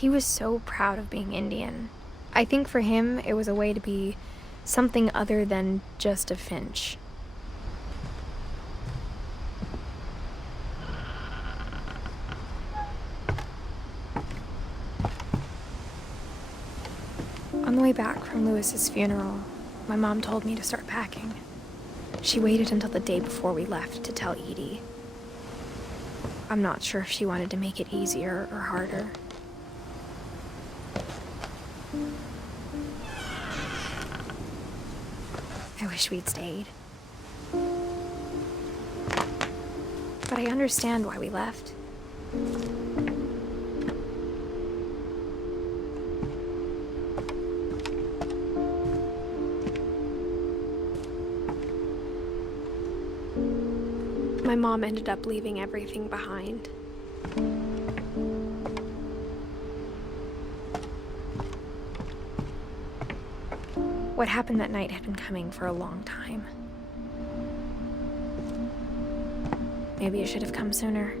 He was so proud of being Indian. I think for him, it was a way to be something other than just a Finch. On the way back from Lewis's funeral, my mom told me to start packing. She waited until the day before we left to tell Edie. I'm not sure if she wanted to make it easier or harder. I wish we'd stayed. But I understand why we left. My mom ended up leaving everything behind. What happened that night had been coming for a long time. Maybe it should have come sooner.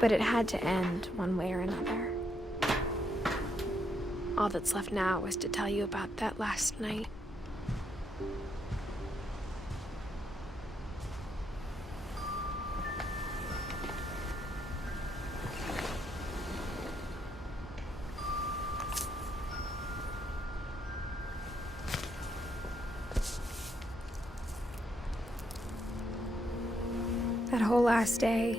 But it had to end one way or another. All that's left now is to tell you about that last night. That whole last day,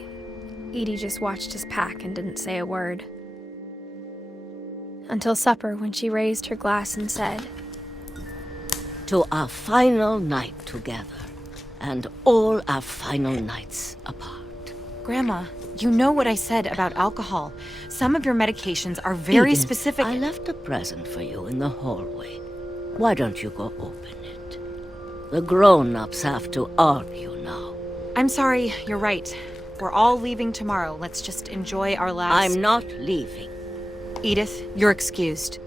Edie just watched us pack and didn't say a word. Until supper, when she raised her glass and said, "To our final night together, and all our final nights apart." Grandma, you know what I said about alcohol. Some of your medications are very Edith, specific. I left a present for you in the hallway. Why don't you go open it? The grown-ups have to argue now. I'm sorry, you're right. We're all leaving tomorrow. Let's just enjoy our last... I'm not leaving. Edith, you're excused.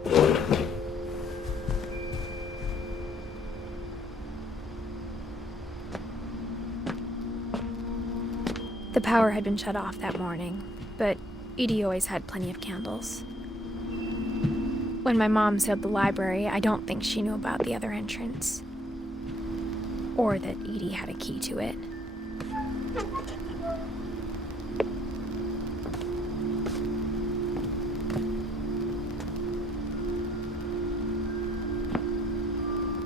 The power had been shut off that morning, but Edie always had plenty of candles. When my mom sealed the library, I don't think she knew about the other entrance. Or that Edie had a key to it.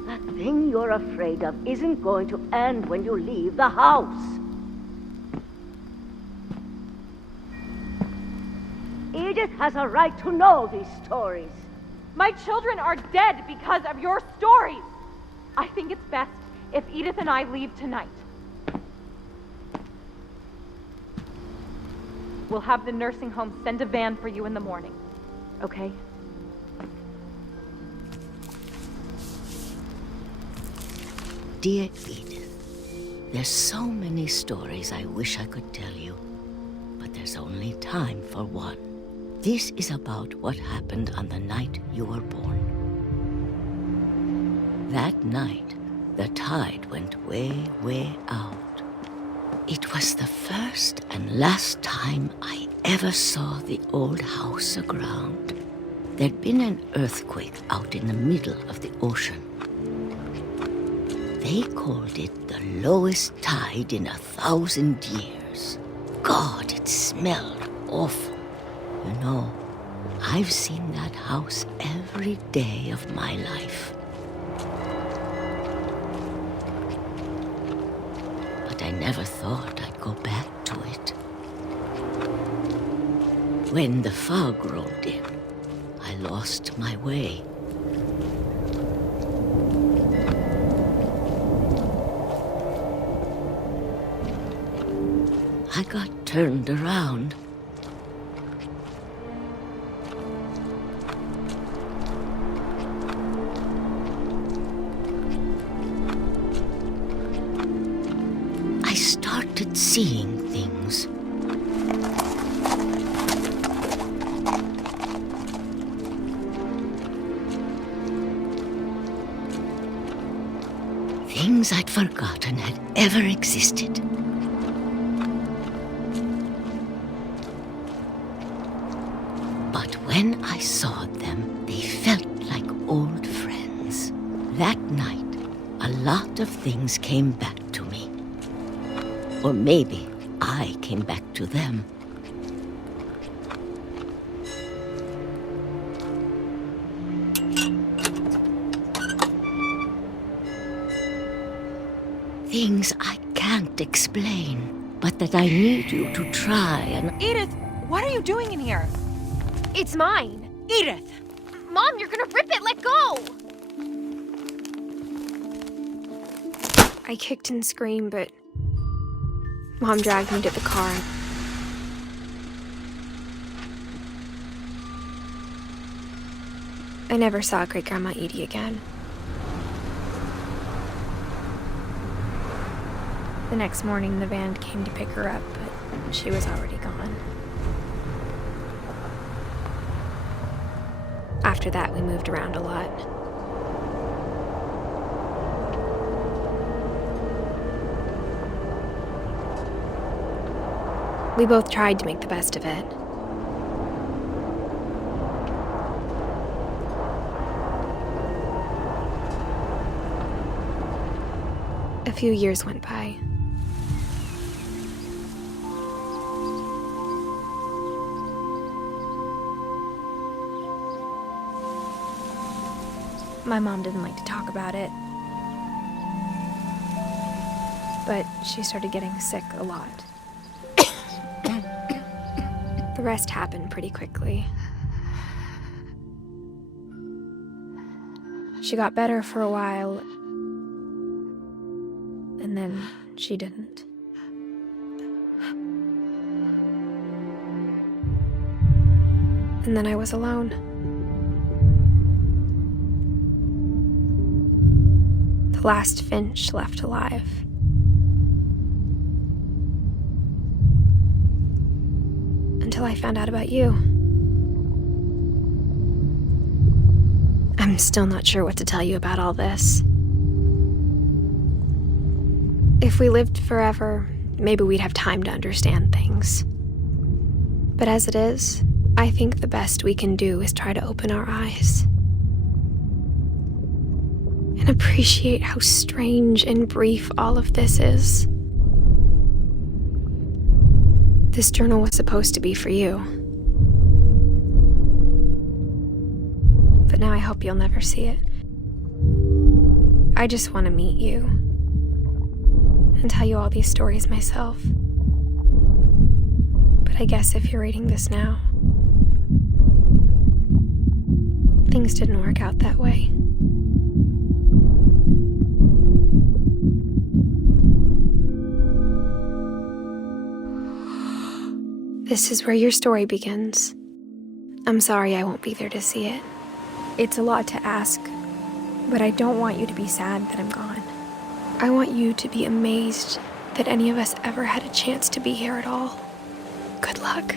That thing you're afraid of isn't going to end when you leave the house. Edith has a right to know these stories. My children are dead because of your stories. I think it's best if Edith and I leave tonight. We'll have the nursing home send a van for you in the morning, okay? Dear Edith, there's so many stories I wish I could tell you, but there's only time for one. This is about what happened on the night you were born. That night, the tide went way, way out. It was the first and last time I ever saw the old house aground. There'd been an earthquake out in the middle of the ocean. They called it the lowest tide in 1,000 years. God, it smelled awful. You know, I've seen that house every day of my life. But I never thought I'd go back to it. When the fog rolled in, I lost my way. I got turned around. I started seeing things. things I'd forgotten had ever existed. But when I saw them, they felt like old friends. That night, a lot of things came back to me. Or maybe I came back to them. Things I can't explain, but that I need you to try and... Edith, what are you doing in here? It's mine. Edith! Mom, you're gonna rip it! Let go! I kicked and screamed, but Mom dragged me to the car. I never saw Great-Grandma Edie again. The next morning, the van came to pick her up, but she was already gone. After that, we moved around a lot. We both tried to make the best of it. A few years went by. My mom didn't like to talk about it, but she started getting sick a lot. The rest happened pretty quickly. She got better for a while, and then she didn't. And then I was alone. The last Finch left alive. Until I found out about you. I'm still not sure what to tell you about all this. If we lived forever, maybe we'd have time to understand things. But as it is, I think the best we can do is try to open our eyes. And appreciate how strange and brief all of this is. This journal was supposed to be for you. But now I hope you'll never see it. I just want to meet you and tell you all these stories myself. But I guess if you're reading this now, things didn't work out that way. This is where your story begins. I'm sorry I won't be there to see it. It's a lot to ask, but I don't want you to be sad that I'm gone. I want you to be amazed that any of us ever had a chance to be here at all. Good luck.